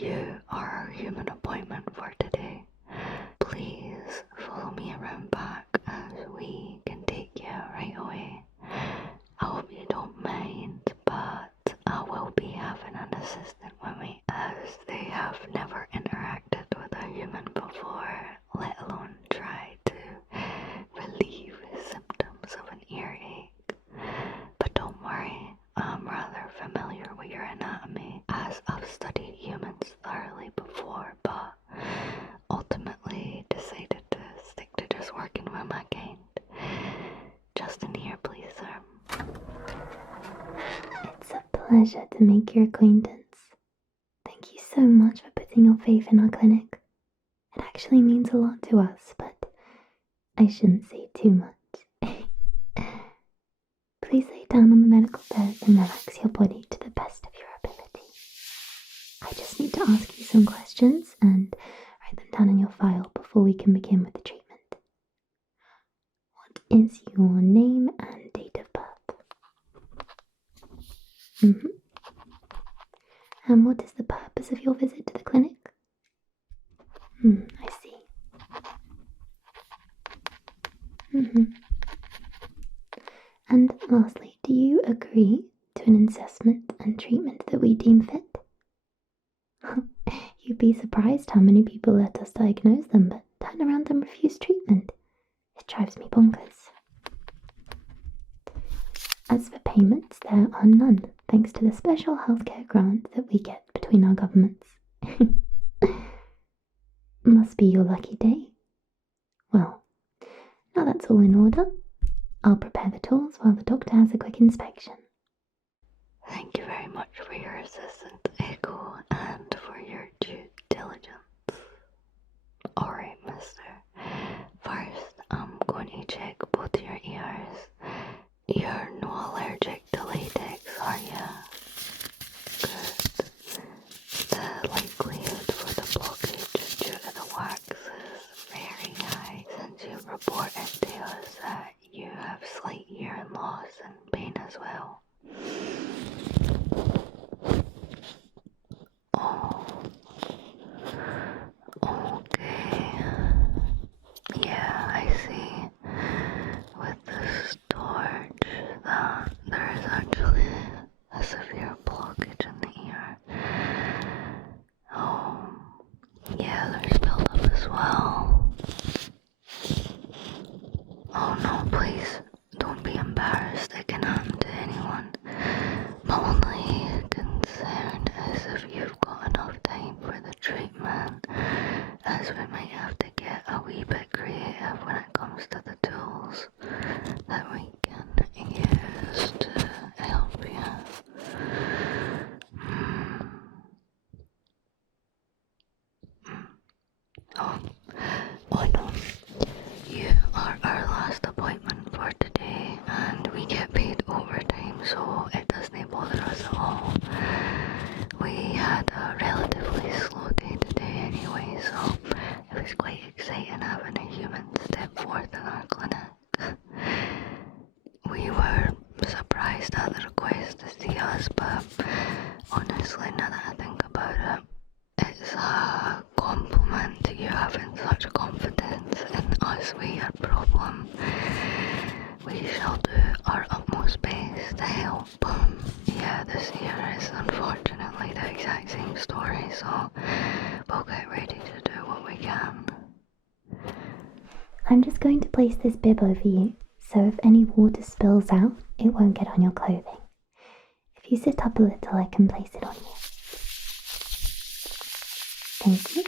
You are our human appointment for today. Please follow me around back as we can take you right away. I hope you don't mind, but I will be having an assistant with me as they have never interacted with a human before, let alone try to relieve symptoms of an earache. But don't worry, I'm rather familiar with your anatomy as I've studied humans thoroughly before, but ultimately decided to stick to just working with my kind. Just in here, please, sir. It's a pleasure to make your acquaintance. Thank you so much for putting your faith in our clinic. It actually means a lot to us, but I shouldn't say too much. Please lay down on the medical bed and relax your body to the best of your ability. I just need to ask you some questions and write them down in your file before we can begin with the treatment. What is your name and date of birth? And what is the purpose of your visit to the clinic? I see. And lastly, do you agree to an assessment and treatment that we deem fit? You'd be surprised how many people let us diagnose them but turn around and refuse treatment. It drives me bonkers. As for payments, there are none, thanks to the special healthcare grant that we get between our governments. Must be your lucky day. Well, now that's all in order. I'll prepare the tools while the doctor has a quick inspection. Thank you very much for your assistance, Echo, and for your due diligence. Alright, mister. First, I'm going to check both your ears. You're no allergic to latex, are you? Good. The likelihood for the blockage due to the wax is very high, since you reported to us that you have slight hearing loss and pain as well. Oh. Okay. Yeah, I see. With the storage, that there is actually a severe blockage in the ear. Oh, yeah, there's buildup as well. Oh no, please, don't be embarrassed. It can happen to anyone. My only concern is if you've got enough time for the treatment, as we might have to get a wee bit creative when it comes to the tools that we can use to help you. Oh no, you are our last appointment for today, and we get paid overtime, so it doesn't bother us at all. We had a relatively slow day today anyway, so it was quite exciting having a human step forth in our clinic. We were surprised at the request to see us, but honestly, now that I think about it, it's a compliment to you having such confidence in us with your problem. We shall do our utmost best to help. Yeah, this here is unfortunately the exact same story, so we'll get ready to do what we can. I'm just going to place this bib over you, so if any water spills out, it won't get on your clothing. If you sit up a little, I can place it on you. Thank you.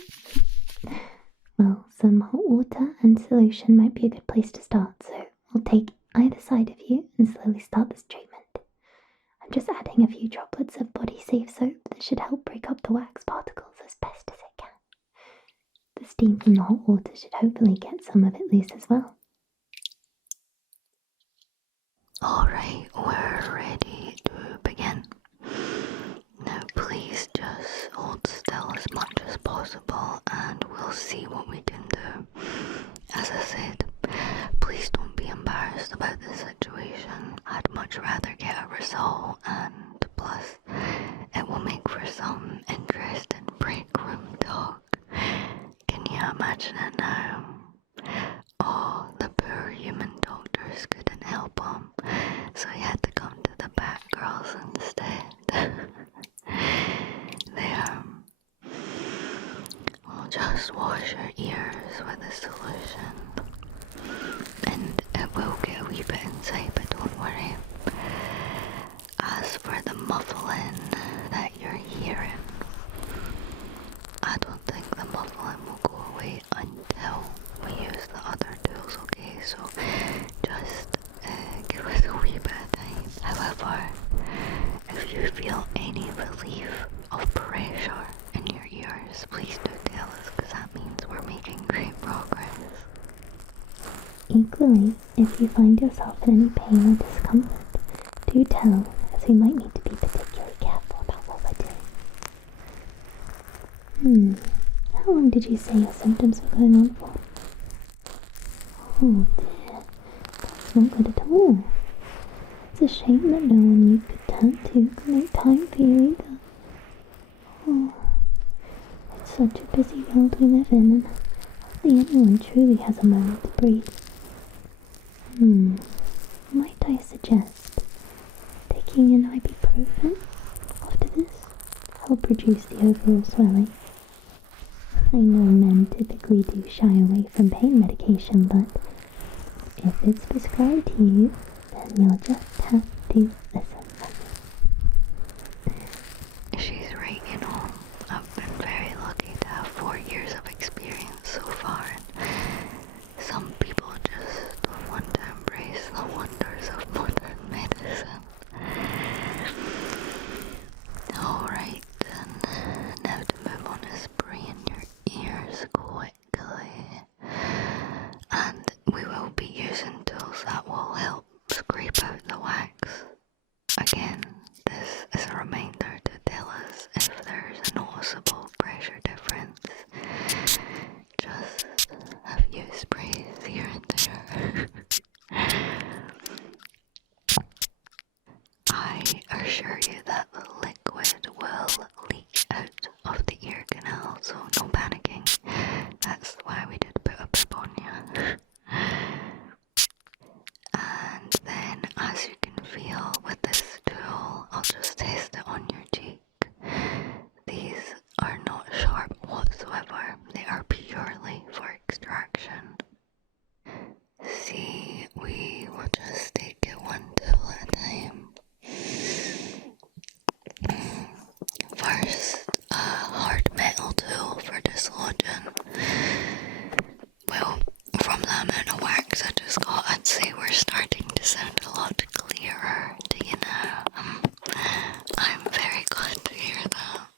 Well, some hot water and solution might be a good place to start, so we'll take either side of you and slowly start this treatment. I'm just adding a few droplets of body-safe soap that should help break up the wax particles as best as it can. The steam from the hot water should hopefully get some of it loose as well. Alright, we're ready to begin. Now please just hold still as much as possible and we'll see what we can do. As I said, please don't be embarrassed about the situation. I'd much rather get a result, and plus it will make for some interesting break imagine it now. Oh, the poor human doctors couldn't help him, so he had to come to the Bat Girls instead. There. I'll just wash your ears with a solution. And it will get a wee bit inside, but don't worry. As for the muffling that you're hearing, I don't think the muffling will go away until we use the other tools, okay? So just give us a wee bit of time. However, if you feel any relief of pressure in your ears, please do tell us, because that means we're making great progress. Equally, if you find yourself in any pain or discomfort, do tell, as we might need to be particularly careful about what we're doing. How long did you say your symptoms were going on for? Oh dear, that's not good at all. It's a shame that no one you could turn to could make time for you either. Oh, it's such a busy world we live in, and hardly anyone truly has a moment to breathe. Might I suggest taking an ibuprofen after this to help reduce the overall swelling? I know men typically do shy away from pain medication, but if it's prescribed to you, then you'll just have to listen. She's right, you know. I've been very lucky to have 4 years of experience so far, and some people just don't want to embrace the wonders of modern medicine. Alright then, now to move on to spraying your ears quickly. And we will be using tools that will help scrape out the wax. Again, this is a reminder to tell us if there's a noticeable pressure difference. Just a few sprays here and there. I assure you that the liquid will leak out of the ear canal, so no panicking. That's why we did put a bib on you. And then, as you can feel with this tool, I'll just test it on your cheek. These are not sharp whatsoever. They are purely for extraction. See, we will just take it one tool at a time. First, a hard metal tool for dislodging. Well, from the amount of wax I just got, I'd say we're starting to sound a lot clearer. Do you know? I'm very glad to hear that.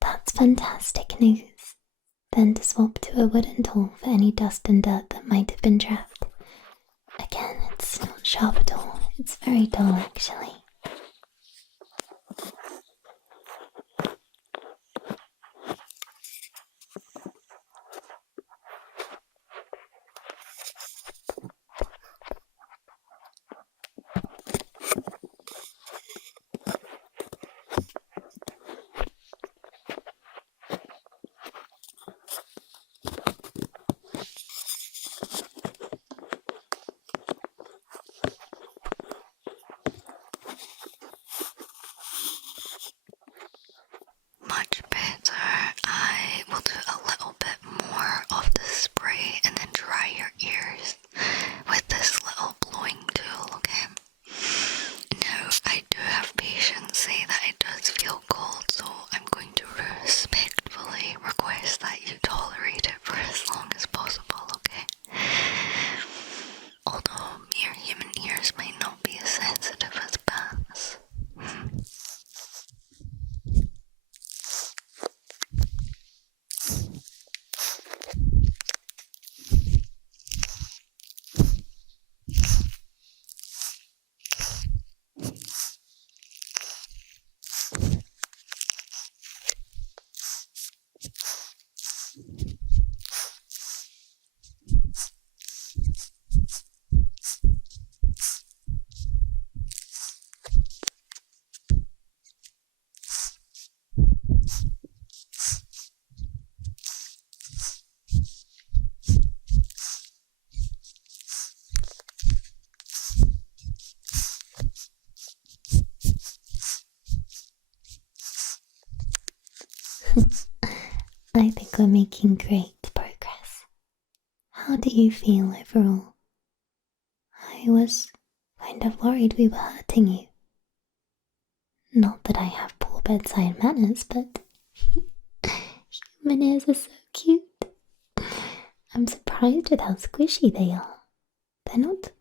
That's fantastic news. Then to swap to a wooden tool for any dust and dirt that might have been trapped. Again, it's not sharp at all. It's very dull, actually. I think we're making great progress. How do you feel overall? I was kind of worried we were hurting you. Not that I have poor bedside manners, but human ears are so cute. I'm surprised with how squishy they are. They're not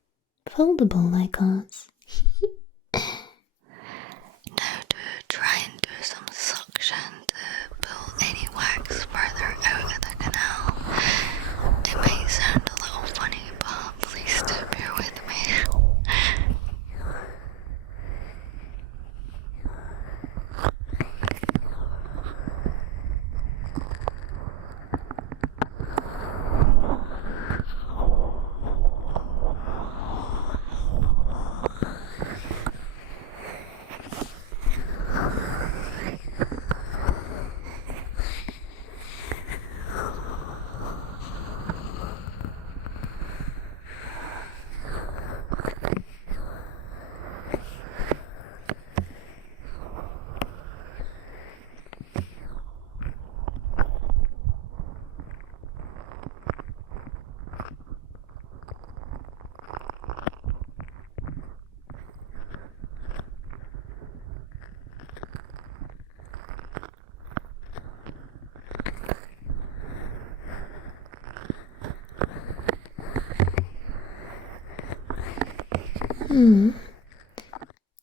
foldable like ours. Now to try and do some suction to pull any wax further out of the canal. It might sound a little funny, but please do bear with me.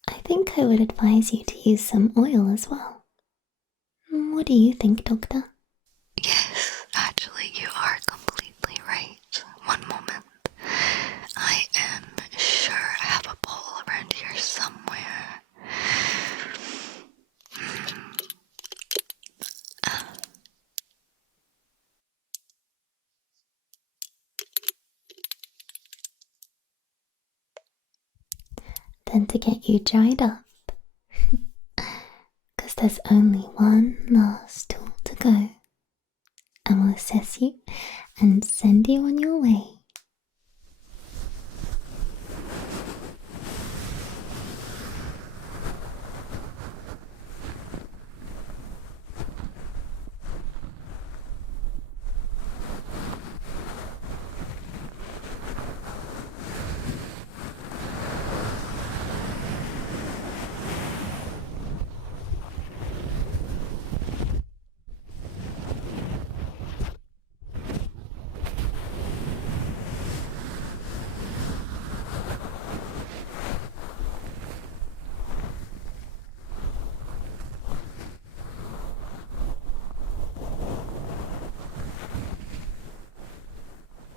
I think I would advise you to use some oil as well. What do you think, Doctor? Yes, actually, you are completely right. One moment. I am sure I have a bottle around here somewhere. Then to get you dried up. Because there's only one last tool to go. And we'll assess you and send you on your way.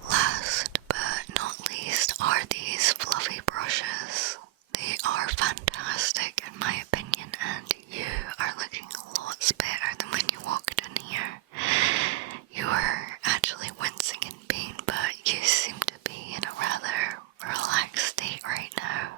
Last but not least are these fluffy brushes. They are fantastic in my opinion, and you are looking lots better than when you walked in here. You were actually wincing in pain, but you seem to be in a rather relaxed state right now.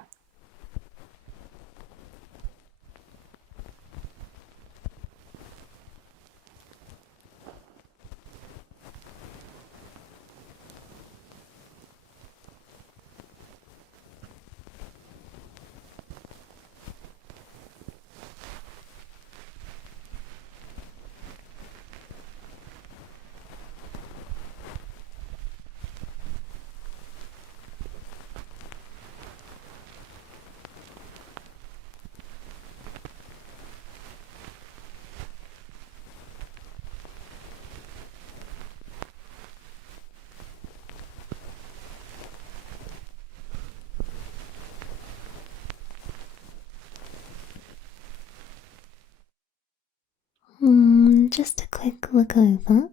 Just a quick look over.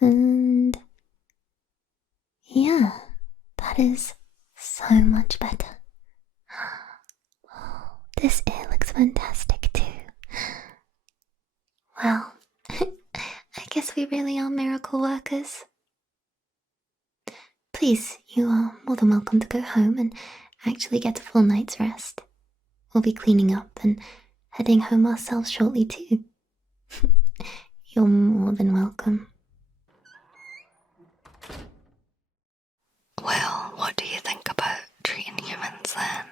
And yeah, that is so much better. This ear looks fantastic too. Well, I guess we really are miracle workers. Please, you are more than welcome to go home and actually get a full night's rest. We'll be cleaning up and heading home ourselves shortly too. You're more than welcome. Well, what do you think about treating humans then?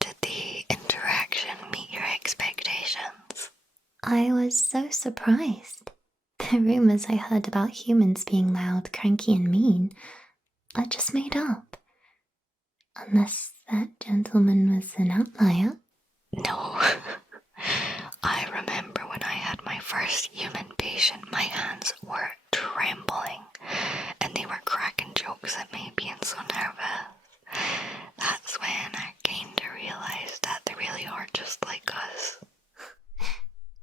Did the interaction meet your expectations? I was so surprised. The rumors I heard about humans being loud, cranky, and mean are just made up. Unless that gentleman was an outlier. No. I remember when I had my first human patient, my hands were trembling and they were cracking jokes at me being so nervous. That's when I came to realize that they really are just like us.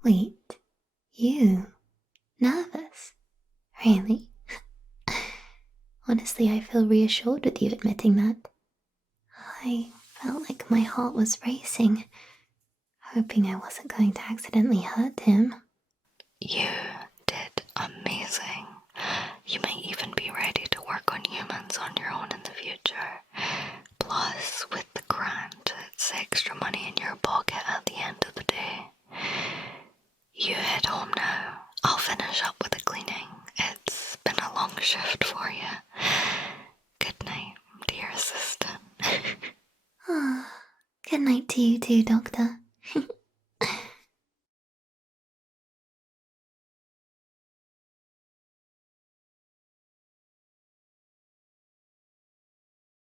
Wait, you? Nervous? Really? Honestly, I feel reassured with you admitting that. I felt like my heart was racing, hoping I wasn't going to accidentally hurt him. You did amazing. You may even be ready to work on humans on your own in the future. Plus, with the grant, it's extra money in your pocket at the end of the day. You head home now. I'll finish up with the cleaning. It's been a long shift for you. Good night, dear assistant. Good night to you too, Doctor.